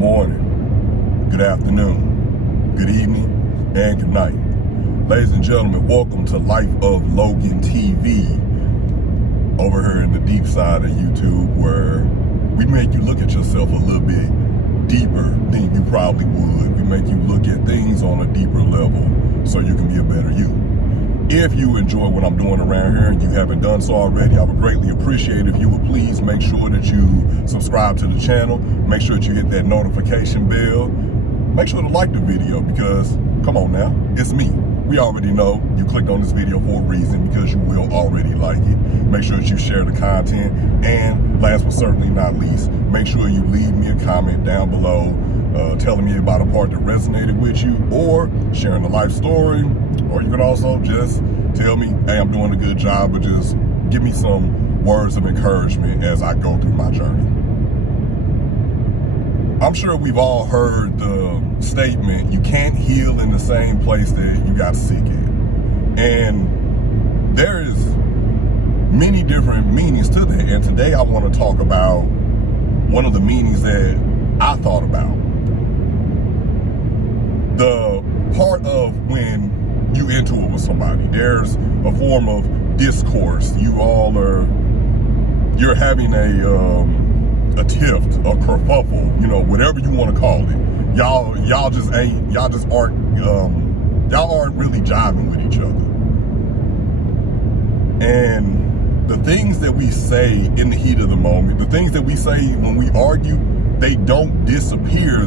morning, good afternoon, good evening, and good night. Ladies and gentlemen, welcome to Life of Logan TV over here in the deep side of YouTube, where we make you look at yourself a little bit deeper than you probably would. We make you look at things on a deeper level so you can be a better you. If you enjoy what I'm doing around here and you haven't done so already, I would greatly appreciate if you would please make sure that you subscribe to the channel. Make sure that you hit that notification bell. Make sure to like the video because, come on now, it's me. We already know you clicked on this video for a reason because you will already like it. Make sure that you share the content. And last but certainly not least, make sure you leave me a comment down below telling me about a part that resonated with you, or sharing a life story, or you can also just tell me, hey, I'm doing a good job, but just give me some words of encouragement as I go through my journey. I'm sure we've all heard the statement, you can't heal in the same place that you got sick at. And there is many different meanings to that. And today I want to talk about one of the meanings that I thought about. The part of when you into it with somebody, there's a form of discourse. You're having a tiff, a kerfuffle, whatever you want to call it. Y'all just aren't really jiving with each other. And the things that we say in the heat of the moment, the things that we say when we argue, they don't disappear.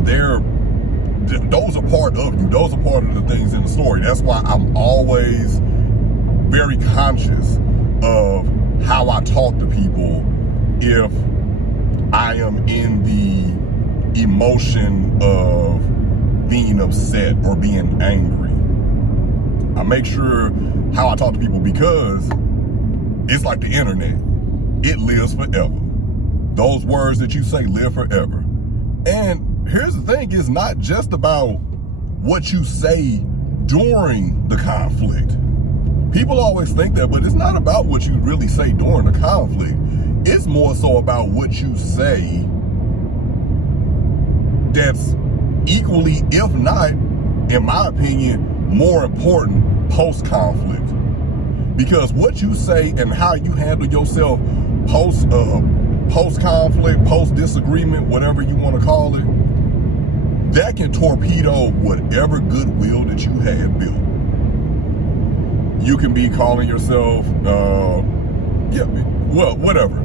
Those are part of you. Those are part of the things in the story. That's why I'm always very conscious of how I talk to people if I am in the emotion of being upset or being angry. I make sure how I talk to people because it's like the internet. It lives forever. Those words that you say live forever. And here's the thing, it's not just about what you say during the conflict. People always think that, but it's not about what you really say during the conflict. It's more so about what you say that's equally, if not, in my opinion, more important post-conflict. Because what you say and how you handle yourself post-conflict, post-disagreement, whatever you want to call it, that can torpedo whatever goodwill that you had built. You can be calling yourself, whatever.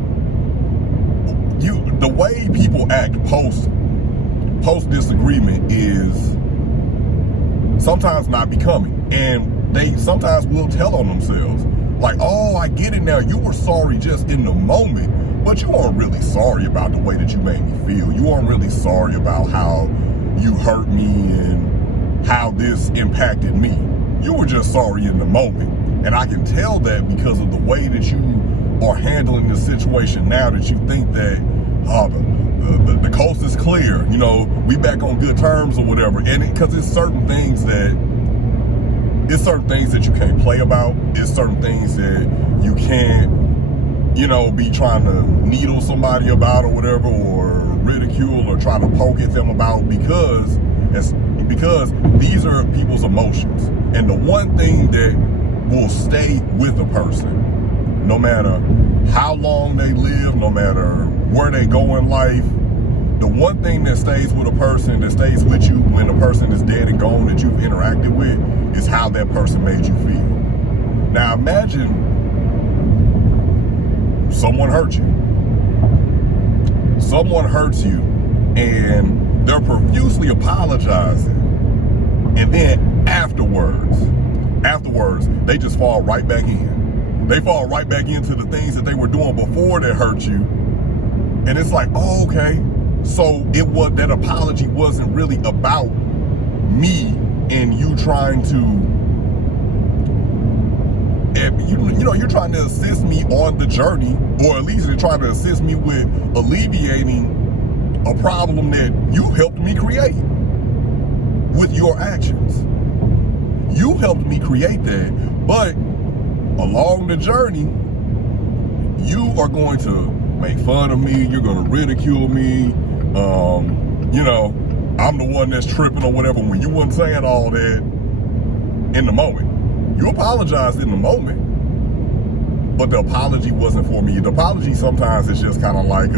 The way people act post-disagreement is sometimes not becoming. And they sometimes will tell on themselves, like, oh, I get it now. You were sorry just in the moment, but you weren't really sorry about the way that you made me feel. You weren't really sorry about how you hurt me and how this impacted me. You were just sorry in the moment. And I can tell that because of the way that you are handling the situation now, that you think that, the coast is clear, we back on good terms or whatever. And because it's certain things that you can't play about. It's certain things that you can't, be trying to needle somebody about or whatever, or ridicule or try to poke at them about, because these are people's emotions. And the one thing that will stay with a person, no matter how long they live, no matter where they go in life, the one thing that stays with a person, that stays with you when the person is dead and gone, that you've interacted with, is how that person made you feel. Now imagine someone hurt you. Someone hurts you and they're profusely apologizing. And then afterwards, they just fall right back in. They fall right back into the things that they were doing before that hurt you. And it's like, oh, okay. So that apology wasn't really about me and you trying to, you're trying to assist me on the journey, or at least you're trying to assist me with alleviating a problem that you helped me create with your actions. You helped me create that, but along the journey, you are going to make fun of me, you're going to ridicule me, you know, I'm the one that's tripping or whatever, when you wasn't saying all that in the moment. You apologized in the moment, but the apology wasn't for me. The apology sometimes is just kind of like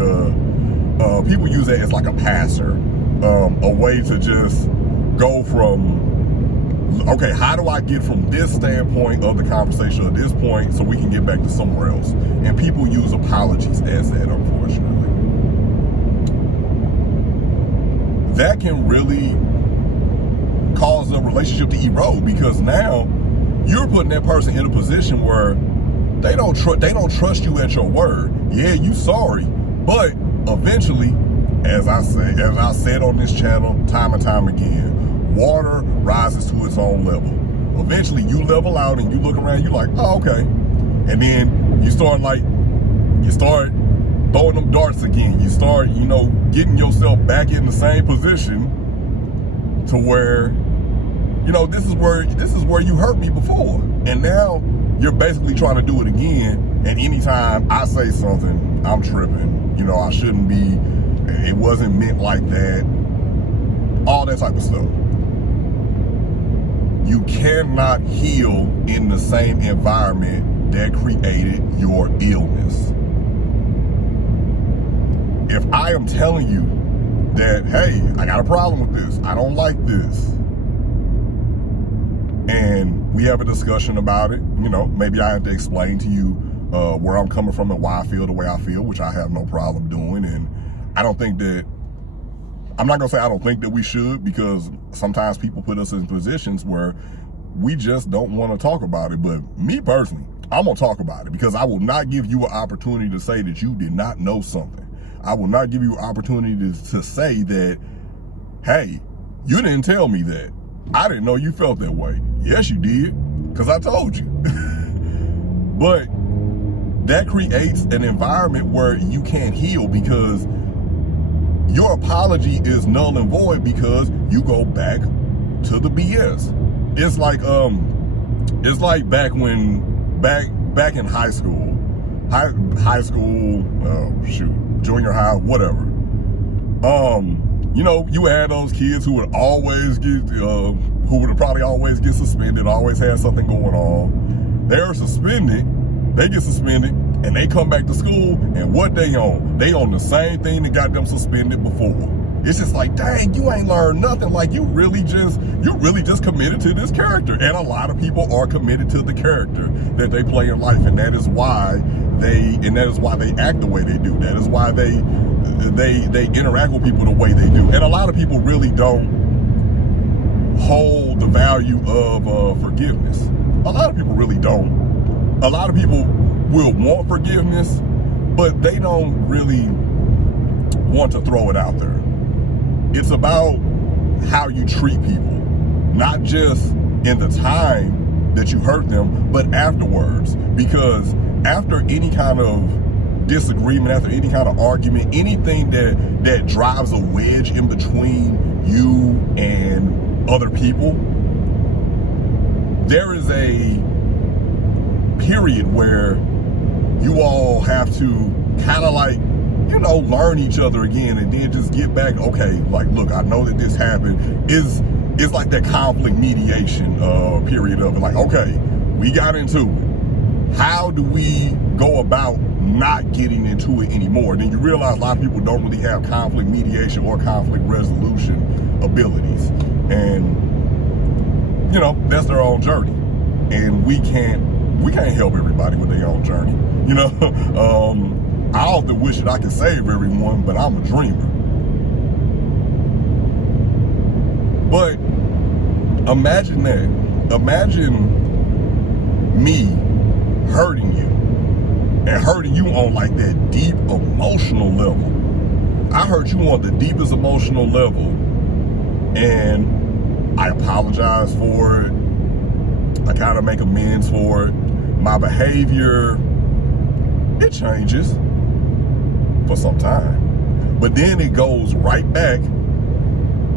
people use it as like a passer, a way to just go from, okay, how do I get from this standpoint of the conversation at this point so we can get back to somewhere else? And people use apologies as that, unfortunately. That can really cause a relationship to erode, because now you're putting that person in a position where they don't trust you at your word. Yeah, you sorry, but eventually, as I said on this channel time and time again, water rises to its own level. Eventually you level out and you look around, you're like, oh, okay. And then you start throwing them darts again. You start, getting yourself back in the same position to where, this is where you hurt me before. And now you're basically trying to do it again. And anytime I say something, I'm tripping. I shouldn't be. It wasn't meant like that. All that type of stuff. You cannot heal in the same environment that created your illness. If I am telling you that, hey, I got a problem with this, I don't like this, and we have a discussion about it, maybe I have to explain to you where I'm coming from and why I feel the way I feel, which I have no problem doing. And I'm not gonna say I don't think that we should, because sometimes people put us in positions where we just don't want to talk about it. But me personally, I'm gonna talk about it, because I will not give you an opportunity to say that you did not know something. I will not give you an opportunity to say that, hey, you didn't tell me that. I didn't know you felt that way. Yes, you did, because I told you. But that creates an environment where you can't heal, because your apology is null and void, because you go back to the BS. It's like back in high school, junior high, whatever. You had those kids who would always probably always get suspended, always had something going on. They're suspended, they get suspended, and they come back to school, and what they on? They on the same thing that got them suspended before. It's just like, dang, you ain't learned nothing. Like, you really just committed to this character. And a lot of people are committed to the character that they play in life, and that is why they act the way they do. That is why they interact with people the way they do. And a lot of people really don't hold the value of forgiveness. A lot of people really don't. A lot of people will want forgiveness, but they don't really want to throw it out there. It's about how you treat people, not just in the time that you hurt them, but afterwards. Because after any kind of disagreement, after any kind of argument, anything that drives a wedge in between you and other people, there is a period where you all have to kind of like, learn each other again, and then just get back. Okay, like, look, I know that this happened. It's like that conflict mediation period of it. Like, okay, we got into it. How do we go about not getting into it anymore? And then you realize a lot of people don't really have conflict mediation or conflict resolution abilities. And, that's their own journey. And we can't help everybody with their own journey. I often wish that I could save everyone, but I'm a dreamer. But imagine that. Imagine me hurting you, and hurting you on like that deep emotional level. I hurt you on the deepest emotional level, and I apologize for it. I kind of make amends for it. My behavior, it changes for some time, but then it goes right back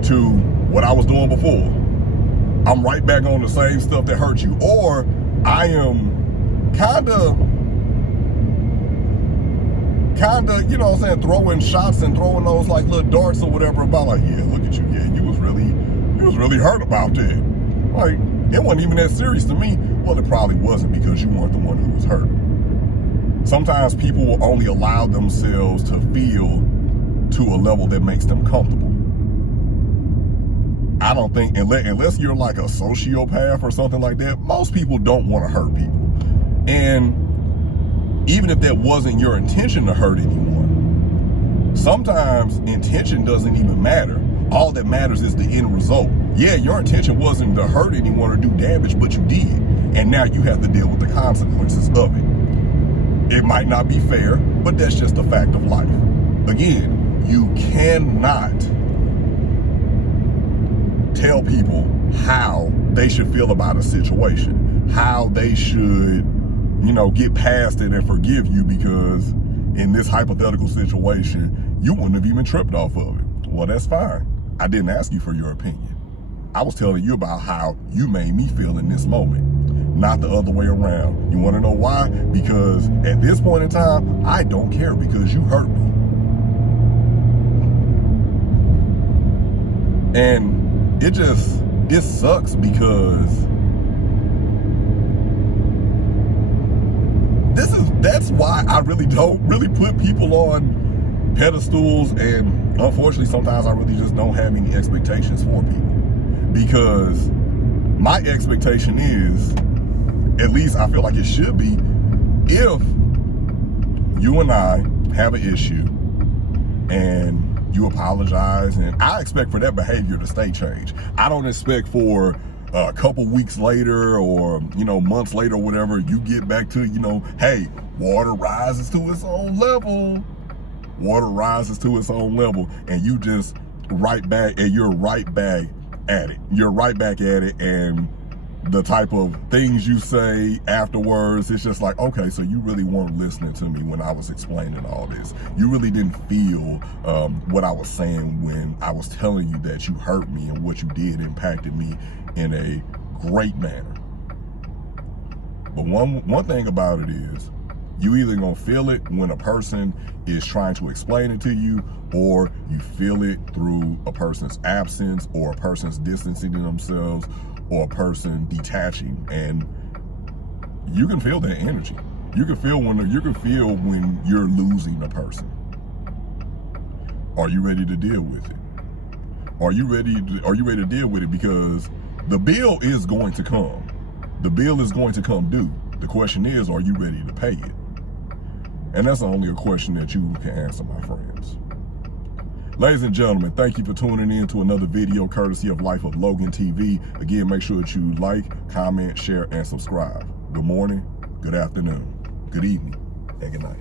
to what I was doing before. I'm right back on the same stuff that hurt you, or I am kind of kind of, you know what I'm saying, throwing shots and throwing those like little darts or whatever about like, yeah, look at you, yeah, you was really hurt about that. Like, it wasn't even that serious to me. Well, it probably wasn't, because you weren't the one who was hurt. Sometimes people will only allow themselves to feel to a level that makes them comfortable. I don't think, unless you're like a sociopath or something like that, most people don't want to hurt people. And even if that wasn't your intention to hurt anyone, sometimes intention doesn't even matter. All that matters is the end result. Yeah, your intention wasn't to hurt anyone or do damage, but you did. And now you have to deal with the consequences of it. It might not be fair, but that's just a fact of life. Again, you cannot tell people how they should feel about a situation, how they should, you know, get past it and forgive you, because in this hypothetical situation, you wouldn't have even tripped off of it. Well, that's fine. I didn't ask you for your opinion. I was telling you about how you made me feel in this moment, not the other way around. You want to know why? Because at this point in time, I don't care, because you hurt me. And it sucks, because that's why I really don't put people on pedestals, and unfortunately sometimes I really just don't have any expectations for people, because my expectation is, at least I feel like it should be, if you and I have an issue and you apologize, and I expect for that behavior to stay changed. I don't expect for a couple weeks later or, you know, months later or whatever, you get back to, you know, hey, water rises to its own level. Water rises to its own level, and you just right back, and you're right back at it. You're right back at it, and the type of things you say afterwards, it's just like, okay, so you really weren't listening to me when I was explaining all this. You really didn't feel what I was saying when I was telling you that you hurt me, and what you did impacted me in a great manner. But one thing about it is, you either gonna feel it when a person is trying to explain it to you, or you feel it through a person's absence, or a person's distancing themselves, or a person detaching. And you can feel that energy. You can feel when you're losing a person. Are you ready to deal with it? Are you ready to deal with it? Because the bill is going to come. The bill is going to come due. The question is, are you ready to pay it? And that's only a question that you can answer, my friends. Ladies and gentlemen, thank you for tuning in to another video courtesy of Life of Logan TV. Again, make sure that you like, comment, share, and subscribe. Good morning, good afternoon, good evening, and good night.